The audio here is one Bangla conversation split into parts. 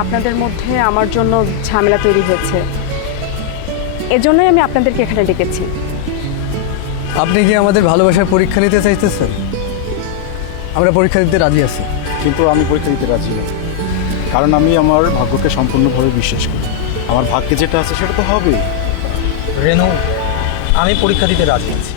আপনাদের মধ্যে আমার জন্য ঝামেলা তৈরি হয়েছে, এজন্যই আমি আপনাদেরকে এখানে ডেকেছি। আপনি কি আমাদের ভালোবাসার পরীক্ষা নিতে চাইতেছেন? আমরা পরীক্ষা দিতে রাজি আছি। কিন্তু আমি পরীক্ষা দিতে রাজি না, কারণ আমি আমার ভাগ্যকে সম্পূর্ণভাবে বিশ্বাস করি। আমার ভাগ্যে যেটা আছে সেটা তো হবেই। রেনু, আমি পরীক্ষা দিতে রাজি আছি।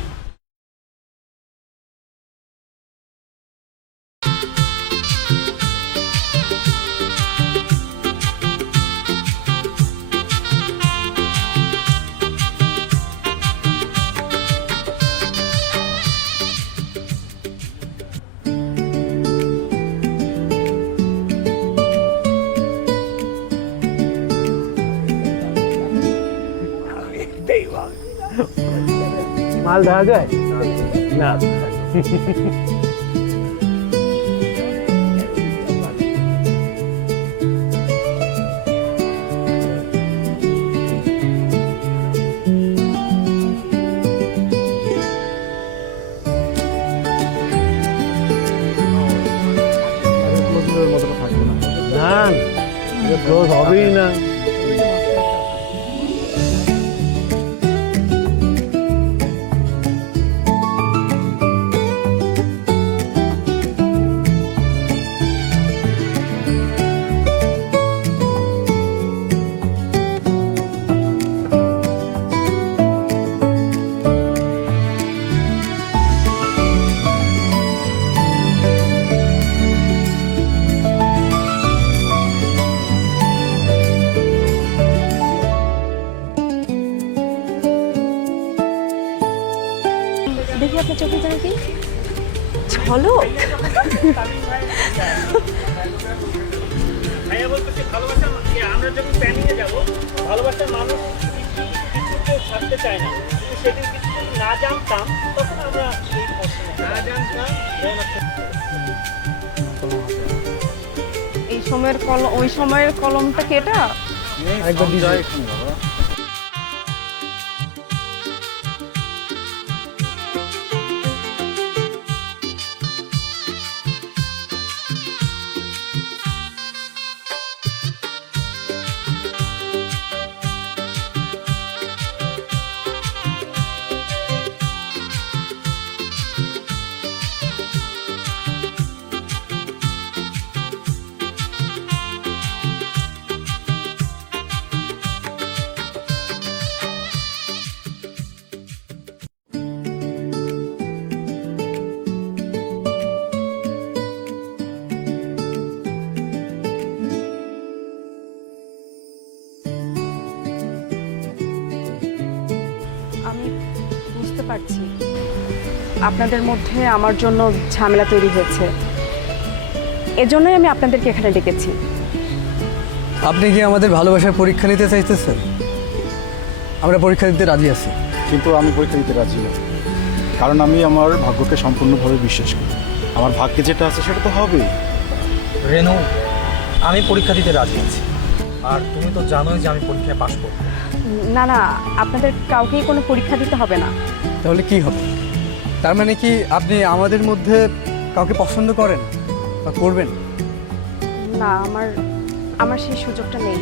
মাল দেওয়া যায় না। না ক্লোজ হবেই না। দেখি আপনার চোখে যেন কি ঝলক। ভাইয়া বলতেছে ভালোবাসার আমরা যখন প্ল্যানিংয়ে যাব, ভালোবাসার মানুষ কিছুকেও ছাড়তে চায় না। কিন্তু সেদিন কিছু যদি না জানতাম তখন আমরা এই না জানতাম। এই সময়ের কলম, ওই সময়ের কলমটা কি এটা? একবার দিয়ে এখানে বাবা। আমি বুঝতে পারছি আপনাদের মধ্যে আমার জন্য ঝামেলা তৈরি হয়েছে, এজন্যই আমি আপনাদেরকে এখানে ডেকেছি। আপনি কি আমাদের ভালোবাসার পরীক্ষা নিতে চাইতেছেন? আমরা পরীক্ষা দিতে রাজি আছি। কিন্তু আমি পরীক্ষা দিতে রাজি না, কারণ আমি আমার ভাগ্যকে সম্পূর্ণভাবে বিশ্বাস করি। আমার ভাগ্যে যেটা আছে সেটা তো হবেই। রেনু, আমি পরীক্ষা দিতে রাজি আছি। আর তুমি তো জানোই যে আমি পরীক্ষায় পাশ করব। না না, আপনাদের কাউকেই কোনো পরীক্ষা দিতে হবে না। তাহলে কি হবে? তার মানে কি আপনি আমাদের মধ্যে কাউকে পছন্দ করেন বা করবেন? না, আমার সেই সুযোগটা নেই।